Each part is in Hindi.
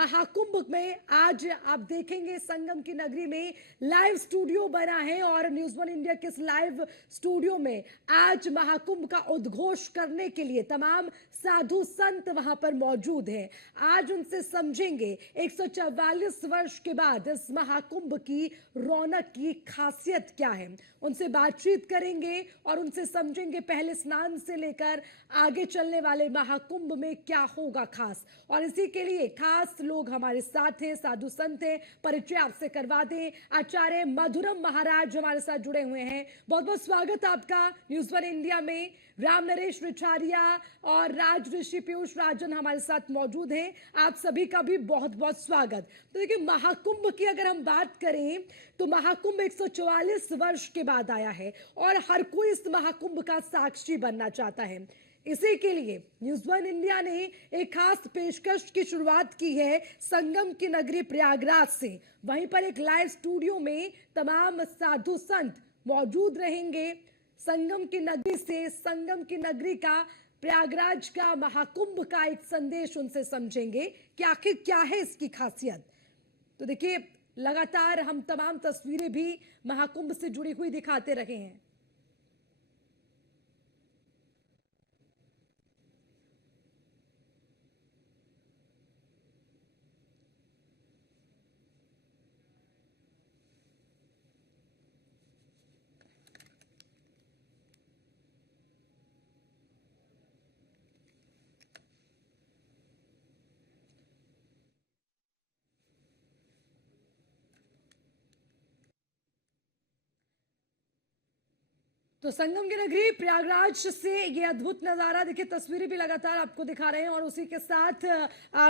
महाकुंभ में आज आप देखेंगे संगम की नगरी में लाइव स्टूडियो बना है और न्यूज़ वन इंडिया के इस लाइव स्टूडियो में आज महाकुंभ का उद्घोष करने के लिए तमाम साधु संत वहां पर मौजूद हैं। आज उनसे समझेंगे 144 वर्ष के बाद इस महाकुंभ की रौनक की खासियत क्या है, उनसे बातचीत करेंगे और उनसे समझेंगे पहले स्नान से लेकर आगे चलने वाले महाकुंभ में क्या होगा खास। और इसी के लिए खास लोग हमारे साथ हैं, साधु संत हैं, परिचय आपसे करवा दें। आचार्य मधुरम महाराज हमारे साथ जुड़े हुए हैं, बहुत बहुत स्वागत आपका न्यूज़ वन इंडिया में। राम नरेश रिछारिया और राज ऋषि पीयूष राजन हमारे साथ मौजूद हैं, आप सभी का भी बहुत बहुत स्वागत। तो देखिए, महाकुंभ की अगर हम बात करें तो महाकुंभ 144 वर्ष के बाद आया है और हर कोई इस महाकुंभ का साक्षी बनना चाहता है। इसी के लिए न्यूज़ वन इंडिया ने एक खास पेशकश की शुरुआत की है संगम की नगरी प्रयागराज से। वहीं पर एक लाइव स्टूडियो में तमाम साधु संत मौजूद रहेंगे। संगम की नगरी से, संगम की नगरी का, प्रयागराज का, महाकुंभ का एक संदेश उनसे समझेंगे कि आखिर क्या है इसकी खासियत। तो देखिए, लगातार हम तमाम तस्वीरें भी महाकुंभ से जुड़ी हुई दिखाते रहे हैं। तो संगम की नगरी प्रयागराज से ये अद्भुत नजारा, देखिए तस्वीरें भी लगातार आपको दिखा रहे हैं और उसी के साथ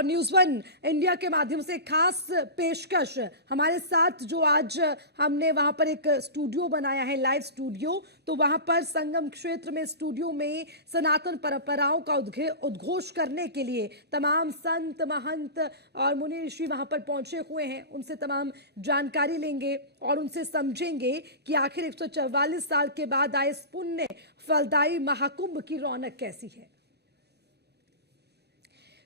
न्यूज़ वन इंडिया के माध्यम से खास पेशकश हमारे साथ जो आज हमने वहां पर एक स्टूडियो बनाया है, लाइव स्टूडियो। तो वहां पर संगम क्षेत्र में स्टूडियो में सनातन परंपराओं का उद्घोष करने के लिए तमाम संत महंत और मुनि ऋषि वहां पर पहुंचे हुए हैं। उनसे तमाम जानकारी लेंगे और उनसे समझेंगे कि आखिर 144 साल के बाद आए इस पुण्य फलदायी महाकुंभ की रौनक कैसी है।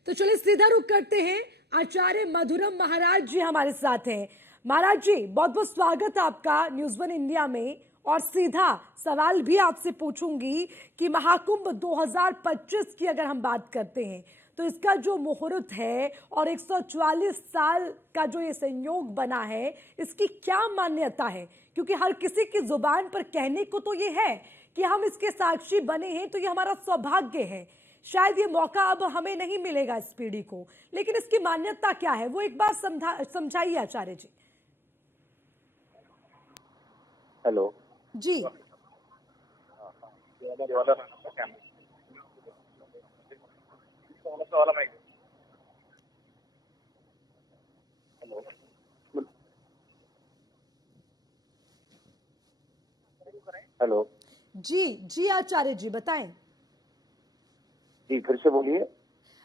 तो चलिए सीधा रुख करते हैं, आचार्य मधुरम महाराज जी हमारे साथ हैं। महाराज जी, बहुत बहुत स्वागत आपका न्यूज़ वन इंडिया में। और सीधा सवाल भी आपसे पूछूंगी कि महाकुंभ 2025 की अगर हम बात करते हैं तो इसका जो मुहूर्त है और 144 साल का जो ये संयोग बना है, इसकी क्या मान्यता है? क्योंकि हर किसी की जुबान पर कहने को तो ये है कि हम इसके साक्षी बने हैं, तो ये हमारा सौभाग्य है। शायद ये मौका अब हमें नहीं मिलेगा इस पीढ़ी को, लेकिन इसकी मान्यता क्या है वो एक बार समझाइए आचार्य जी। हेलो जी। हेलो जी जी आचार्य जी बताएं। जी, फिर से बोलिए।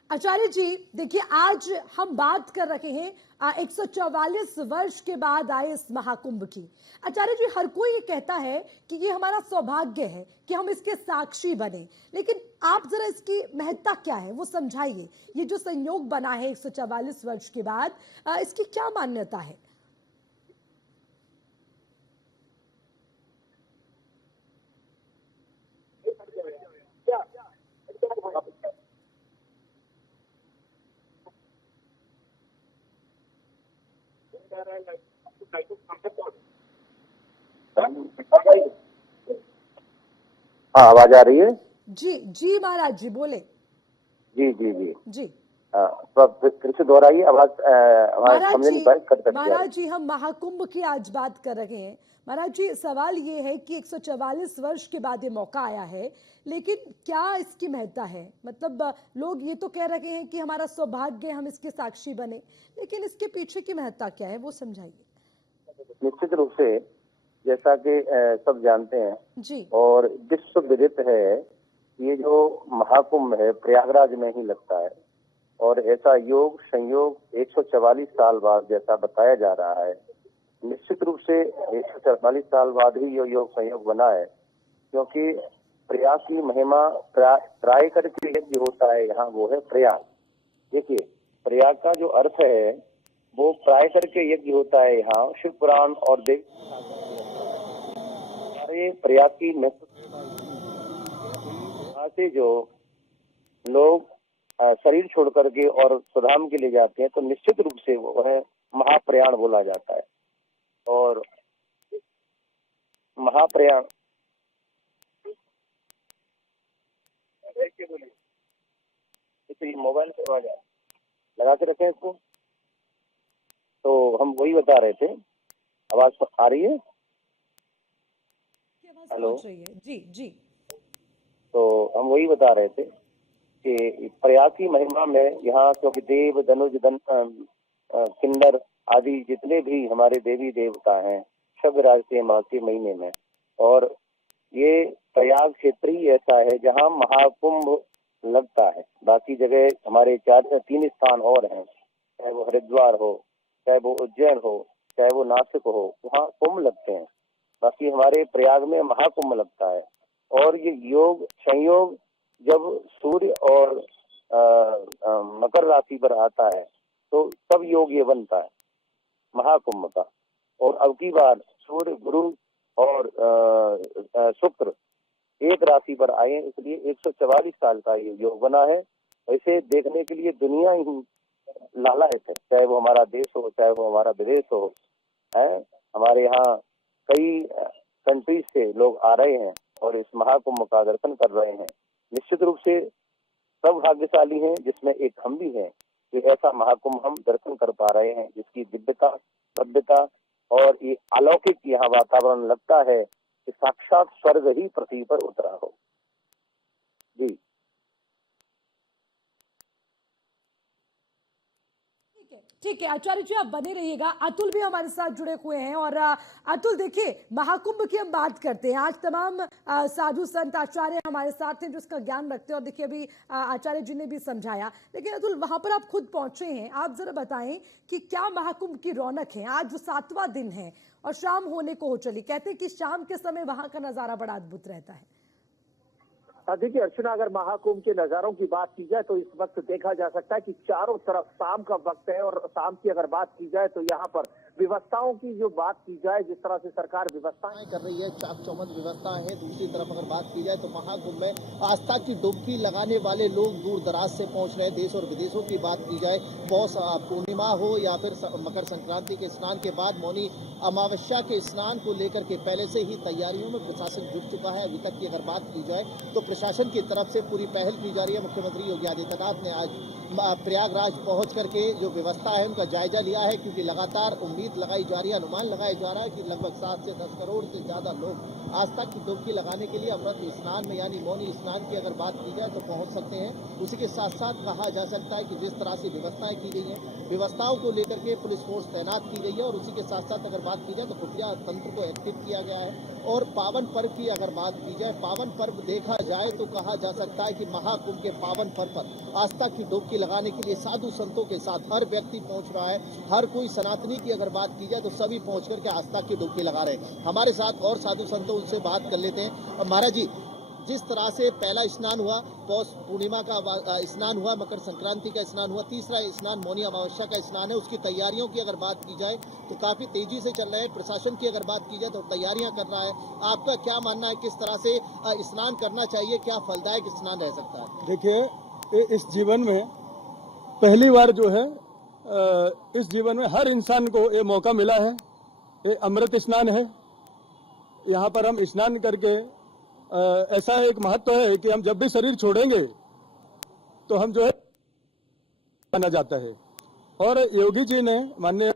आचार्य जी देखिए, आज हम बात कर रहे हैं 144 वर्ष के बाद आए इस महाकुंभ की। आचार्य जी, हर कोई ये कहता है कि ये हमारा सौभाग्य है कि हम इसके साक्षी बने, लेकिन आप जरा इसकी महत्ता क्या है वो समझाइए। ये जो संयोग बना है 144 वर्ष के बाद, इसकी क्या मान्यता है? हाँ, आवाज आ रही है? जी जी महाराज जी बोले। जी जी जी जी तो फिर से दोहराइए। आवाज समझ नहीं पाई, कट कट गया। महाराज जी, हम महाकुंभ की आज बात कर रहे हैं। महाराज जी, सवाल ये है कि 144 वर्ष के बाद ये मौका आया है, लेकिन क्या इसकी महत्ता है? मतलब लोग ये तो कह रहे हैं कि हमारा सौभाग्य, हम इसके साक्षी बने, लेकिन इसके पीछे की महत्ता क्या है वो समझाइए। निश्चित रूप से, जैसा कि सब जानते हैं जी और विश्व विदित है, ये जो महाकुंभ है प्रयागराज में ही लगता है और ऐसा योग संयोग 144 साल बाद जैसा बताया जा रहा है, निश्चित रूप से 144 साल बाद ही ये योग संयोग बना है। क्योंकि प्रयाग की महिमा, प्राय करके यज्ञ होता है यहाँ, वो है प्रयाग। देखिए, प्रयाग का जो अर्थ है वो प्राय करके यज्ञ होता है यहाँ शिव पुराण और देव हमारे प्रयाग की यहाँ से जो लोग शरीर छोड़ करके और स्वधाम के लिए जाते हैं तो निश्चित रूप से वो है महाप्रयाण बोला जाता है। और महाप्रयाण इसलिए मोबाइल से आवाज लगा के रखें इसको। तो हम वही बता रहे थे, आवाज आ रही है? हेलो जी जी। तो हम वही बता रहे थे कि प्रयाग की महिमा में यहाँ क्योंकि देव धनुष किन्नर आदि जितने भी हमारे देवी देवता हैं शब्दराज के माह के महीने में, और ये प्रयाग क्षेत्र ही ऐसा है जहाँ महाकुंभ लगता है। बाकी जगह हमारे 3 स्थान और हैं, चाहे वो हरिद्वार हो, चाहे वो उज्जैन हो, चाहे वो नासिक हो, वहाँ कुंभ लगते हैं। बाकी हमारे प्रयाग में महाकुंभ लगता है। और ये योग संयोग जब सूर्य और मकर राशि पर आता है तो तब योग ये बनता है महाकुंभ का। और अब की बार सूर्य गुरु और शुक्र एक राशि पर आए, इसलिए 144 साल का ये योग बना है। ऐसे देखने के लिए दुनिया ही लालायित है, चाहे वो हमारा देश हो, चाहे वो हमारा विदेश हो। है हमारे यहाँ कई कंट्रीज से लोग आ रहे हैं और इस महाकुंभ का दर्शन कर रहे हैं। निश्चित रूप से सब भाग्यशाली हैं, जिसमें एक हम भी हैं कि ऐसा महाकुंभ हम दर्शन कर पा रहे हैं जिसकी दिव्यता भव्यता और ये अलौकिक यहाँ वातावरण लगता है कि साक्षात स्वर्ग ही पृथ्वी पर उतरा हो। जी ठीक है आचार्य जी, आप बने रहिएगा। अतुल भी हमारे साथ जुड़े हुए हैं। और अतुल देखिए, महाकुंभ की हम बात करते हैं, आज तमाम साधु संत आचार्य हमारे साथ हैं जो इसका ज्ञान रखते हैं, और देखिए अभी आचार्य जी ने भी समझाया। लेकिन अतुल, वहां पर आप खुद पहुंचे हैं, आप जरा बताएं कि क्या महाकुंभ की रौनक है। आज 7वां दिन है और शाम होने को हो चली, कहते हैं कि शाम के समय वहां का नजारा बड़ा अद्भुत रहता है। देखिए अर्चना, अगर महाकुंभ के नजारों की बात की जाए तो इस वक्त देखा जा सकता है कि चारों तरफ शाम का वक्त है। और शाम की अगर बात की जाए तो यहाँ पर व्यवस्थाओं की जो बात की जाए, जिस तरह से सरकार व्यवस्थाएं कर रही है, चाक चौबंद व्यवस्थाएं हैं। दूसरी तरफ अगर बात की जाए तो महाकुंभ में आस्था की डुबकी लगाने वाले लोग दूर दराज से पहुंच रहे हैं। देश और विदेशों की बात की जाए, पौष पूर्णिमा हो या फिर मकर संक्रांति के स्नान के बाद मौनी अमावस्या के स्नान को लेकर के पहले से ही तैयारियों में प्रशासन जुट चुका है। अभी तक की अगर बात की जाए तो प्रशासन की तरफ से पूरी पहल की जा रही है। मुख्यमंत्री योगी आदित्यनाथ ने आज प्रयागराज पहुंच करके जो व्यवस्था है उनका जायजा लिया है, क्योंकि लगातार उम्मीद लगाई जा रही है, अनुमान लगाया जा रहा है कि लगभग 7 से 10 करोड़ से ज्यादा लोग आस्था की डुबकी लगाने के लिए अमृत स्नान में यानी मौनी स्नान की अगर बात की जाए तो पहुंच सकते हैं। उसी के साथ साथ कहा जा सकता है कि जिस तरह से व्यवस्थाएं की गई हैं, व्यवस्थाओं को लेकर के पुलिस फोर्स तैनात की गई है। और उसी के साथ साथ अगर बात की जाए तो खुफिया तंत्र को एक्टिव किया गया है। और पावन पर्व की अगर बात की जाए, पावन पर्व देखा जाए तो कहा जा सकता है कि महाकुंभ के पावन पर्व पर आस्था की डुबकी लगाने के लिए साधु संतों के साथ हर व्यक्ति पहुंच रहा है। हर कोई सनातनी की अगर बात की जाए तो सभी पहुंच करके आस्था की डुबकी लगा रहे हैं। हमारे साथ और साधु संतों, उनसे बात कर लेते हैं। महाराज जी, जिस तरह से पहला स्नान हुआ, पौष पूर्णिमा का स्नान हुआ, मकर संक्रांति का स्नान हुआ, तीसरा स्नान मौनी अमावस्या का स्नान है, उसकी तैयारियों की अगर बात की जाए तो काफी तेजी से चल रहा है। प्रशासन की अगर बात की जाए तो तैयारियां कर रहा है। आपका क्या मानना है, किस तरह से स्नान करना चाहिए, क्या फलदायक स्नान रह सकता है? देखिए, इस जीवन में पहली बार जो है, इस जीवन में हर इंसान को ये मौका मिला है, ये अमृत स्नान है। यहाँ पर हम स्नान करके ऐसा एक महत्व है कि हम जब भी शरीर छोड़ेंगे तो हम जो है माना जाता है। और योगी जी ने, माननीय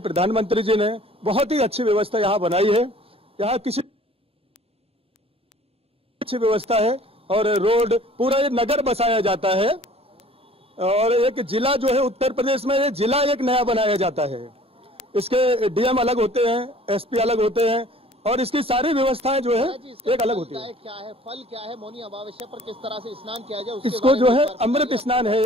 प्रधानमंत्री जी ने बहुत ही अच्छी व्यवस्था यहाँ बनाई है। यहाँ किसी अच्छी व्यवस्था है और रोड पूरा ये नगर बसाया जाता है। और एक जिला जो है उत्तर प्रदेश में, ये जिला एक नया बनाया जाता है। इसके डीएम अलग होते हैं, एसपी अलग होते हैं, और इसकी सारी व्यवस्थाएं जो है एक अलग होती है। क्या है फल, क्या है मौनी अमावस्या पर किस तरह से स्नान किया जाए, इसको जो है अमृत स्नान है,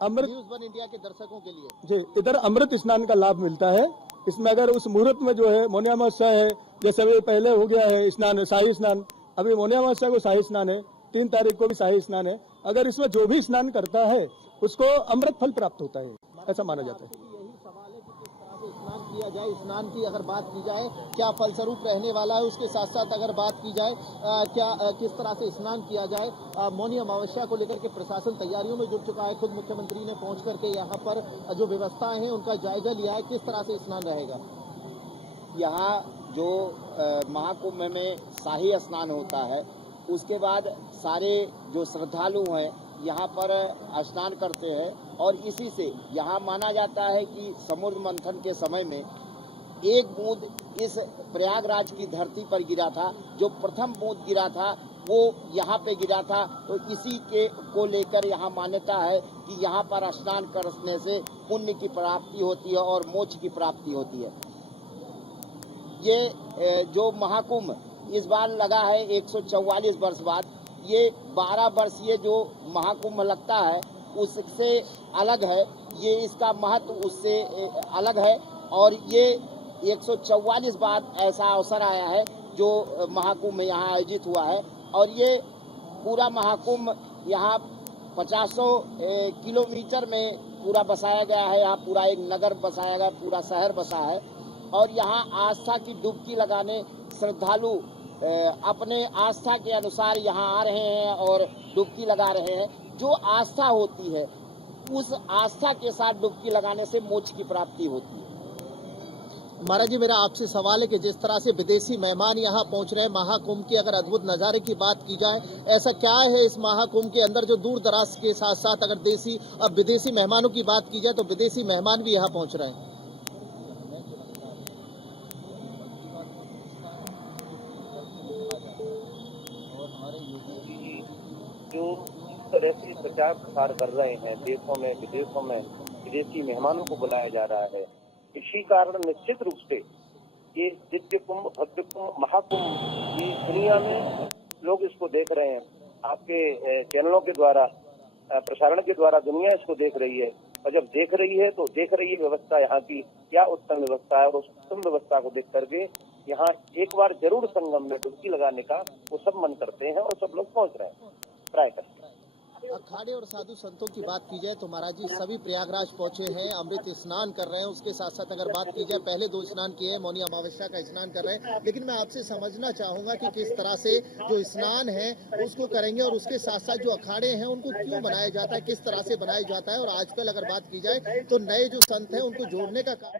अमृत न्यूज़ 1 इंडिया के दर्शकों के लिए जी, इधर अमृत स्नान का लाभ मिलता है। इसमें अगर उस मुहूर्त में जो है मौनी अमावस्या है, जैसे अभी पहले हो गया है स्नान, शाही स्नान, अभी मौनी अमावस्या को शाही स्नान है, 3 तारीख को भी शाही स्नान है। अगर इसमें जो भी स्नान करता है उसको अमृत फल प्राप्त होता है, ऐसा माना जाता है। यही सवाल है कि किस तरह से स्नान किया जाए। स्नान की अगर बात की जाए क्या फलस्वरूप रहने वाला है, उसके साथ साथ अगर बात की जाए किस तरह से स्नान किया जाए। मौनी अमावस्या को लेकर के प्रशासन तैयारियों में जुट चुका है। खुद मुख्यमंत्री ने पहुंच करके यहाँ पर जो व्यवस्थाएं हैं उनका जायजा लिया है। किस तरह से स्नान रहेगा? यहाँ जो महाकुंभ में शाही स्नान होता है, उसके बाद सारे जो श्रद्धालु हैं यहाँ पर स्नान करते हैं और इसी से यहाँ माना जाता है कि समुद्र मंथन के समय में एक बूंद इस प्रयागराज की धरती पर गिरा था। जो प्रथम बूंद गिरा था वो यहाँ पे गिरा था। तो इसी के को लेकर यहाँ मान्यता है कि यहाँ पर स्नान करने से पुण्य की प्राप्ति होती है और मोक्ष की प्राप्ति होती है। ये जो महाकुंभ इस बार लगा है 144 वर्ष बाद, ये 12 वर्षीय जो महाकुंभ लगता है उससे अलग है। ये इसका महत्व उससे अलग है और ये 144 बाद ऐसा अवसर आया है जो महाकुंभ यहाँ आयोजित हुआ है। और ये पूरा महाकुंभ यहाँ 50 किलोमीटर में पूरा बसाया गया है। यहाँ पूरा एक नगर बसाया गया, पूरा शहर बसा है और यहाँ आस्था की डुबकी लगाने श्रद्धालु अपने आस्था के अनुसार यहाँ आ रहे हैं और डुबकी लगा रहे हैं। जो आस्था होती है उस आस्था के साथ डुबकी लगाने से मोक्ष की प्राप्ति होती है। महाराज जी, मेरा आपसे सवाल है कि जिस तरह से विदेशी मेहमान यहाँ पहुँच रहे हैं महाकुंभ की अगर अद्भुत नज़ारे की बात की जाए, ऐसा क्या है इस महाकुंभ के अंदर जो दूर दराज के साथ साथ अगर विदेशी मेहमानों की बात की जाए तो विदेशी मेहमान भी यहाँ पहुँच रहे हैं? जो इस तरह से प्रचार प्रसार कर रहे हैं देशों में विदेशों में, विदेशी मेहमानों को बुलाया जा रहा है, इसी कारण निश्चित रूप से ये दिव्य कुंभ, भव्य कुंभ, महाकुंभ ये दुनिया में लोग इसको देख रहे हैं। आपके चैनलों के द्वारा, प्रसारण के द्वारा दुनिया इसको देख रही है और जब देख रही है तो देख रही है व्यवस्था यहाँ की क्या उत्तम व्यवस्था है और उस उत्तम व्यवस्था को देख करके यहाँ एक बार जरूर संगम में डुबकी लगाने का वो सब मन करते हैं और सब लोग पहुंच रहे हैं ट्राई करते हैं। अखाड़े और साधु संतों की बात की जाए तो महाराज जी सभी प्रयागराज पहुंचे हैं, अमृत स्नान कर रहे हैं। उसके साथ साथ अगर बात की जाए पहले 2 स्नान किए हैं, मौनी अमावस्या का स्नान कर रहे हैं। लेकिन मैं आपसे समझना चाहूंगा कि किस तरह से जो स्नान है उसको करेंगे और उसके साथ साथ जो अखाड़े हैं उनको क्यों बनाया जाता है, किस तरह से बनाया जाता है। और आजकल अगर बात की जाए तो नए जो संत है उनको जोड़ने का काम,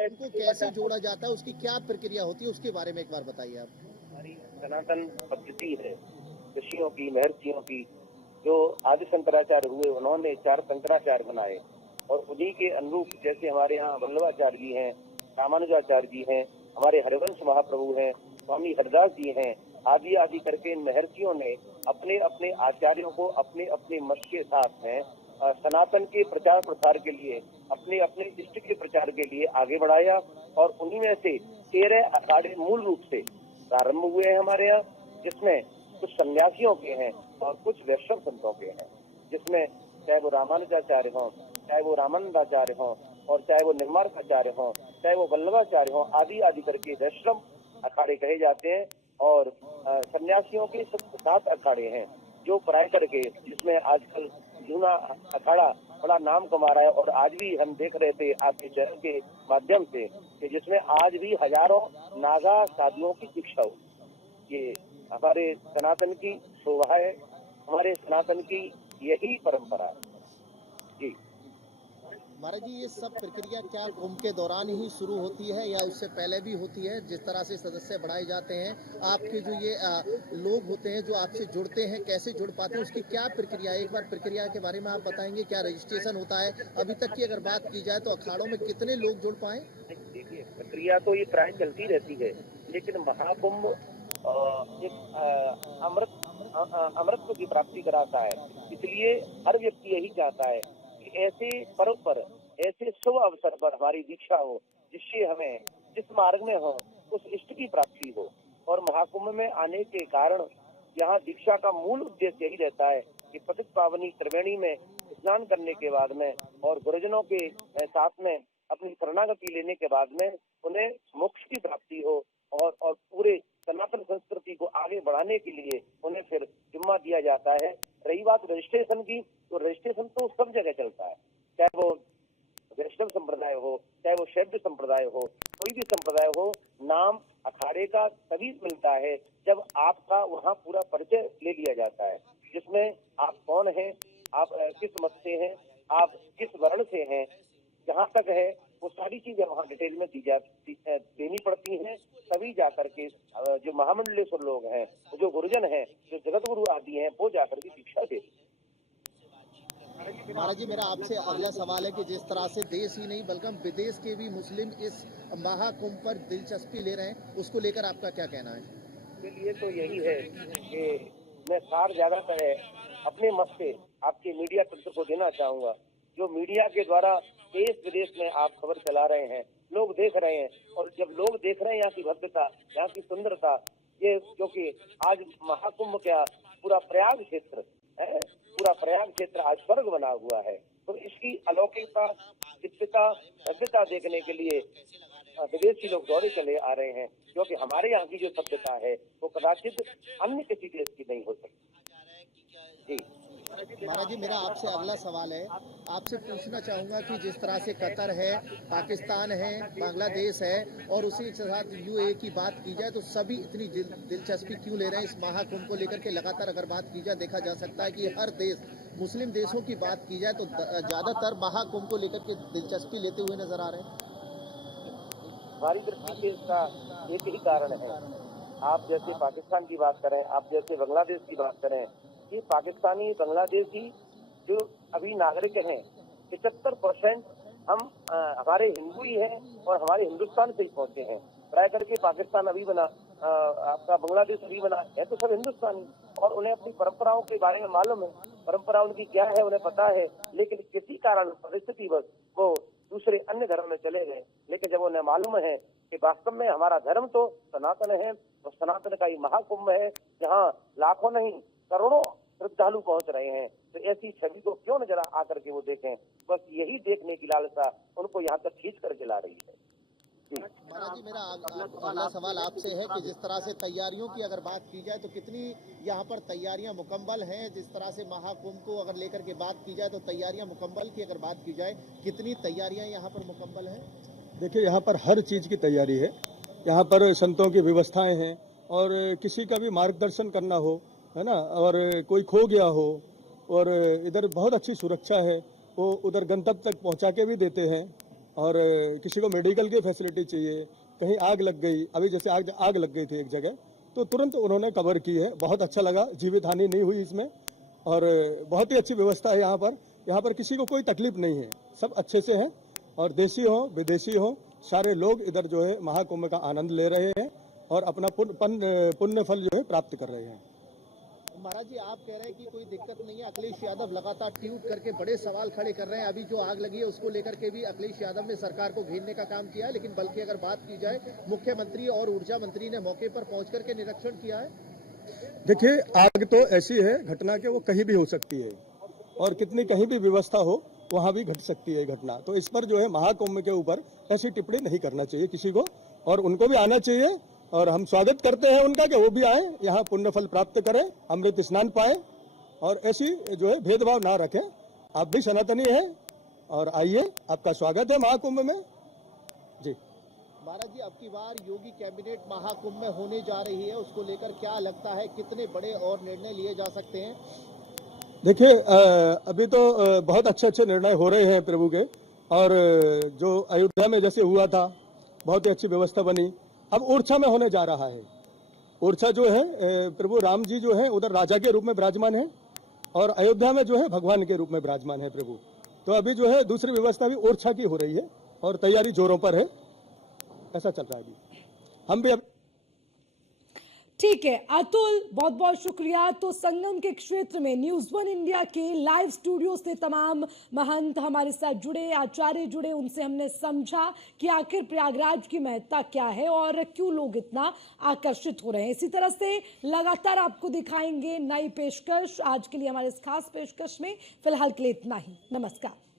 उनको कैसे जोड़ा जाता है, उसकी क्या प्रक्रिया होती है, उसके बारे में एक बार बताइए आप। हमारी सनातन पद्धति है ऋषियों की, महर्षियों की। जो आदि शंकराचार्य हुए उन्होंने 4 शंकराचार्य बनाए और उन्हीं के अनुरूप जैसे हमारे यहाँ वल्लभाचार्य जी हैं, रामानुजाचार्य जी हैं, हमारे हरिवंश महाप्रभु हैं, स्वामी हरदास जी हैं, आदि आदि करके इन महर्षियों ने अपने अपने आचार्यों को अपने अपने मत के साथ में सनातन के प्रचार प्रसार के लिए, अपने अपने इष्ट के प्रचार के लिए आगे बढ़ाया। और उन्हीं में से 13 अखाड़े मूल रूप से प्रारंभ हुए हैं हमारे यहाँ, जिसमें कुछ सन्यासियों के हैं और कुछ वैष्णव संतों के हैं, जिसमें चाहे वो रामानुजाचार्य हों, चाहे वो रामानंदाचार्य हों और चाहे वो निर्मार्काचार्य हों, चाहे वो वल्लभाचार्य हों, आदि आदि करके वैष्णव अखाड़े कहे जाते हैं। और सन्यासियों के 7 अखाड़े हैं जो प्राय करके, जिसमें आजकल जूना अखाड़ा बड़ा नाम कमा रहा है और आज भी हम देख रहे थे आपके चैनल के माध्यम से कि जिसमें आज भी हजारों नागा साधुओं की दीक्षा हो। ये हमारे सनातन की शोभा है, हमारे सनातन की यही परंपरा है जी। महाराज जी, ये सब प्रक्रिया क्या कुंभ के दौरान ही शुरू होती है या उससे पहले भी होती है? जिस तरह से सदस्य बढ़ाए जाते हैं, आपके जो ये लोग होते हैं जो आपसे जुड़ते हैं, कैसे जुड़ पाते हैं, उसकी क्या प्रक्रिया है? एक बार प्रक्रिया के बारे में आप बताएंगे। क्या रजिस्ट्रेशन होता है? अभी तक की अगर बात की जाए तो अखाड़ों में कितने लोग जुड़ पाए? देखिए, प्रक्रिया तो ये प्राय चलती रहती है, लेकिन महाकुंभ एक अमृत की प्राप्ति कराता है। इसलिए हर व्यक्ति यही चाहता है कि ऐसे पर्व पर, ऐसे शुभ अवसर पर हमारी दीक्षा हो, जिससे हमें जिस मार्ग में हो उस इष्ट की प्राप्ति हो। और महाकुंभ में आने के कारण यहाँ दीक्षा का मूल उद्देश्य यही रहता है कि पतित पावनी त्रिवेणी में स्नान करने के बाद में और गुरुजनों के साथ में अपनी शरणागति लेने के बाद में उन्हें मोक्ष की प्राप्ति हो और पूरे सनातन संस्कृति को आगे बढ़ाने के लिए उन्हें फिर जिम्मा दिया जाता है रही बात रजिस्ट्रेशन की, तो रजिस्ट्रेशन तो सब जगह चलता है, चाहे वो वैष्णव संप्रदाय हो, चाहे वो शैव संप्रदाय हो, कोई भी संप्रदाय हो, नाम अखाड़े का तभी मिलता है जब आपका वहाँ पूरा परिचय ले लिया जाता है, जिसमें आप कौन हैं, आप किस मत से हैं, आप किस वर्ण से हैं, जहाँ तक है वो सारी चीजें वहाँ डिटेल में देनी पड़ती हैं, तभी जाकर के जो महामंडलेश्वर लोग हैं, जो गुरुजन हैं, जो जगत गुरु आदि हैं, वो जाकर के दीक्षा देते हैं। महाराज जी, मेरा आपसे अगला सवाल है कि जिस तरह से देश ही नहीं बल्कि विदेश के भी मुस्लिम इस महाकुंभ पर दिलचस्पी ले रहे हैं, उसको लेकर आपका क्या कहना है? इसके लिए तो यही है कि मैं सार ज्यादातर है अपने मत से आपके मीडिया तंत्र को देना चाहूंगा, जो मीडिया के द्वारा देश विदेश में आप खबर चला रहे हैं, लोग देख रहे हैं, और जब लोग देख रहे हैं यहाँ की भव्यता, यहाँ की सुंदरता, ये क्योंकि आज महाकुंभ का पूरा प्रयाग क्षेत्र है, पूरा प्रयाग क्षेत्र आज स्वर्ग बना हुआ है, तो इसकी अलौकिकता, दिव्यता, भव्यता देखने के लिए विदेशी लोग दौड़े चले आ रहे हैं, क्योंकि हमारे यहाँ की जो सभ्यता है वो कदाचित अन्य किसी देश की नहीं हो सकती। जी महाराज जी, मेरा आपसे अगला सवाल है, आपसे पूछना चाहूंगा कि जिस तरह से कतर है, पाकिस्तान है, बांग्लादेश है और उसी के साथ यूएई की बात की जाए तो सभी इतनी दिलचस्पी क्यों ले रहे हैं इस महाकुंभ को लेकर के? लगातार अगर बात की जाए देखा जा सकता है कि हर देश, मुस्लिम देशों की बात की जाए तो ज्यादातर महाकुंभ को लेकर के दिलचस्पी लेते हुए नजर आ रहे हैं। हमारी दृष्टि से इसका एक ही कारण है, आप जैसे पाकिस्तान की बात करें, आप जैसे बांग्लादेश की बात करें, ये पाकिस्तानी बांग्लादेशी जो अभी नागरिक हैं 75% हम हमारे हिंदू ही हैं और हमारे हिंदुस्तान से ही पहुंचे हैं। प्राय करके पाकिस्तान अभी बना, आपका बांग्लादेश अभी बना है, तो सब हिंदुस्तानी, और उन्हें अपनी परंपराओं के बारे में मालूम है, परंपरा उनकी क्या है उन्हें पता है, लेकिन किसी कारण परिस्थिति बस वो दूसरे अन्य धर्म में चले गए। लेकिन जब उन्हें मालूम है कि वास्तव में हमारा धर्म तो सनातन है, और सनातन का ही महाकुंभ है जहाँ लाखों नहीं करोड़ों श्रद्धालु पहुंच रहे हैं, तो ऐसी छवि को क्यों न जरा आकर के वो देखें, बस यही देखने की लालसा उनको यहाँ तक खींच कर चला रही है। महाराज जी, मेरा अगला सवाल आपसे है कि जिस तरह से तैयारियों की अगर बात की जाए तो कितनी यहाँ पर तैयारियां मुकम्मल हैं? जिस तरह से महाकुंभ को अगर लेकर के बात की जाए तो तैयारियां मुकम्मल की अगर बात की जाए, कितनी तैयारियां यहाँ पर मुकम्मल हैं? देखिए, यहाँ पर हर चीज़ की तैयारी है, यहाँ पर संतों की व्यवस्थाएं हैं, और किसी का भी मार्गदर्शन करना हो, है ना, और कोई खो गया हो, और इधर बहुत अच्छी सुरक्षा है, वो उधर गंतव्य तक पहुँचा के भी देते हैं, और किसी को मेडिकल की फैसिलिटी चाहिए, कहीं आग लग गई, अभी जैसे आग लग गई थी एक जगह, तो तुरंत उन्होंने कवर की है, बहुत अच्छा लगा, जीवित हानि नहीं हुई इसमें, और बहुत ही अच्छी व्यवस्था है यहाँ पर किसी को कोई तकलीफ नहीं है, सब अच्छे से हैं, और देशी हो विदेशी हो सारे लोग इधर जो है महाकुंभ का आनंद ले रहे हैं और अपना पुण्य फल जो है प्राप्त कर रहे हैं। महाराज जी, आप कह रहे हैं कि कोई दिक्कत नहीं है, अखिलेश यादव लगातार ट्वीट करके बड़े सवाल खड़े कर रहे हैं, अभी जो आग लगी है उसको लेकर के भी अखिलेश यादव ने सरकार को घेरने का काम किया है, लेकिन बल्कि अगर बात की जाए मुख्यमंत्री और ऊर्जा मंत्री ने मौके पर पहुंच करके निरीक्षण किया है। देखिए, आग तो ऐसी है घटना के वो कहीं भी हो सकती है, और कितनी कहीं भी व्यवस्था हो वहाँ भी घट सकती है घटना, तो इस पर जो है महाकुंभ के ऊपर ऐसी टिप्पणी नहीं करना चाहिए किसी को, और उनको भी आना चाहिए, और हम स्वागत करते हैं उनका कि वो भी आए, यहाँ पुण्य फल प्राप्त करें, अमृत स्नान पाए, और ऐसी जो है भेदभाव ना रखें। आप भी सनातनी हैं और आइए, आपका स्वागत है महाकुंभ में। जी महाराज जी, अब की बार योगी कैबिनेट महाकुंभ में होने जा रही है, उसको लेकर क्या लगता है, कितने बड़े और निर्णय लिए जा सकते हैं? देखिए, अभी तो बहुत अच्छे निर्णय हो रहे हैं प्रभु के, और जो अयोध्या में जैसे हुआ था बहुत ही अच्छी व्यवस्था बनी, अब ओरछा में होने जा रहा है। ओरछा जो है प्रभु राम जी जो है उधर राजा के रूप में विराजमान है, और अयोध्या में जो है भगवान के रूप में विराजमान है प्रभु, तो अभी जो है दूसरी व्यवस्था भी ओरछा की हो रही है, और तैयारी जोरों पर है, ऐसा चल रहा है अभी। हम भी ठीक है अतुल, बहुत बहुत शुक्रिया। तो संगम के क्षेत्र में न्यूज़1 इंडिया के लाइव स्टूडियो से तमाम महंत हमारे साथ जुड़े, आचार्य जुड़े, उनसे हमने समझा कि आखिर प्रयागराज की महत्ता क्या है और क्यों लोग इतना आकर्षित हो रहे हैं। इसी तरह से लगातार आपको दिखाएंगे नई पेशकश। आज के लिए हमारे इस खास पेशकश में फिलहाल के लिए इतना ही। नमस्कार।